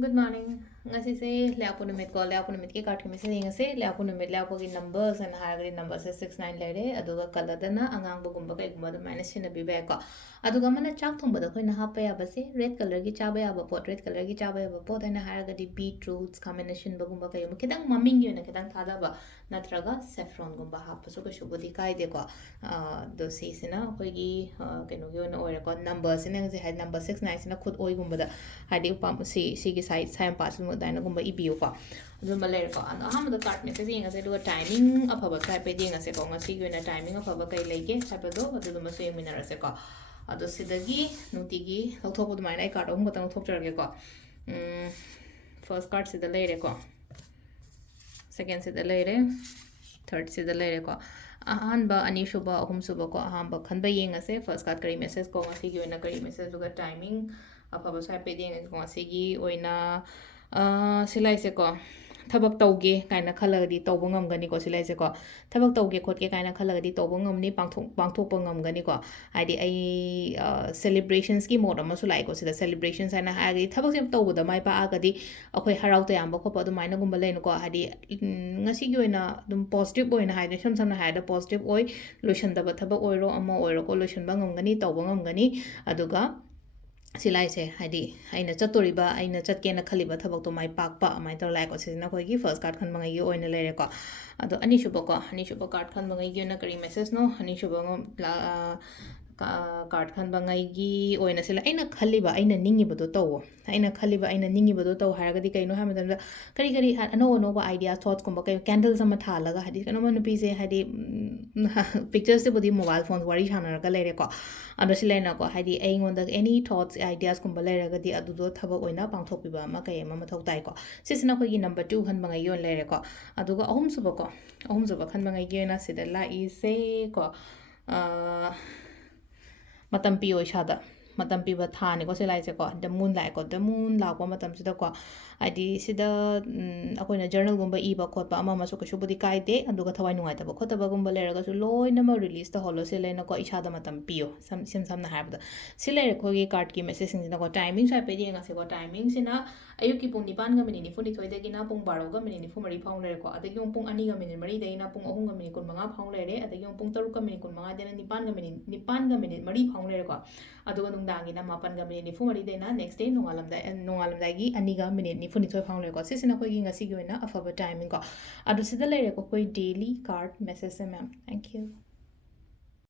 Good morning. Ngasigi leapunumit ko leapunumit ki card ki message ngase leapunumit leapogi numbers and higher numbers 69 lere aduga kaladana angang bugumba kai gumba da minus china bi ba ko aduga mana chak thongba da khoina hapa ya base red color ki chaba ya ba pot red color ki chaba ya ba pot and higher ga di beetroots combination bugumba kai kedang maming yuna kedang thada ba natraga saffron gumba hapa so ko shubodi kai de ko do si sina koi gi keno gi ona ore ko numbers ina ngase had number 69 sina khud oi gumba da hadi upam si gi side time pass mo dai na gumba ibiu ko adu malere ko an aham da card message ngase do timing afaba kai pe ding ngase ko ngasi gi na timing afaba kai lege sabe do adu ma se minara se ko adu sidagi nutigi thok du mai nai card om batang thok charge ko first card sida lere ko second sida lere third sida lere ko ahanba ani shuba ahum suba ko ahamba khanba yengase first card kari message ko ngasi gi na kari message duga timing afaba sai pe ding ko ngasi gi oina silai se ko thabak tauge kaina khalagadi tawba ngamgani ko silai se ko thabak tauge khotke kaina khalagadi tawba ngamni pangthok ngamgani ko hadi ai celebrations ki mod ama sulai ko sida celebrations ana hagi thabak sem tawba da mai pa agadi akhoi harau ta yamba khopa du maina gumba lein ko hadi ngasi gi oina dum positive oina haide sam na haida positive oi lotion da ba thabak oiro ama oiro ko lotion ba ngamgani tawba ngamgani aduga silai se hadi aina chatoriba aina chatkena khaliba thabak to mai pakpa amai tor lai ko sina khoi gi first card khan mangai gi oina lere ko ado ani shuba card khan mangai gi na kari message no ani shuba card khan bangai gi oina sila aina khaliba aina ningi bodo tawo aina khaliba aina ningi bodo taw haragadi kaino ha madam kari ano ba idea thoughts kumba kai candles ama thalaga hadi kano man pi se hadi pictures se bodi mobile phones wari hana ga lere ko ado sila na ko hadi aingon da any thoughts ideas kumba lere ga di adu do thaba oina pangthok pi ba ma kai ma mathok tai ko sisina ko gi number 2 khan bangai yon lere ko aduga ahum suba khan bangai gi na sida la I se ko matam pi oi shada matam pi ba thani ko selai se ko the moon la ko matam sida ko adi sida akoina journal gumba iba khotpa ama ma so ko shubudi kai de aduga thawai nungai ta ba khota ba gumba lera ga su loina ma release ta holo selai na ko ishada matam piyo sam na habda silai ko gi card ki message sin ko timing sai pe de nga se ko timing sina ayuki pung nipan ga minini funi thoi de gi na pung 12 ga minini fu mari phang lere ko adagi pung 2 ga minini mari de na pung 3 ga minini kun manga phang lere adagi pung 3 ga minini kun manga de na nipan ga minini mari phang lere ko aduga nungdangi na 8 ga minini fu mari de na next day nongalamdai gi 2 ga minini fu ni thoi phang lere ko sisina ko gi ngasi gi na afaba timing ko adu sida lere ko koi daily card message ma'am thank you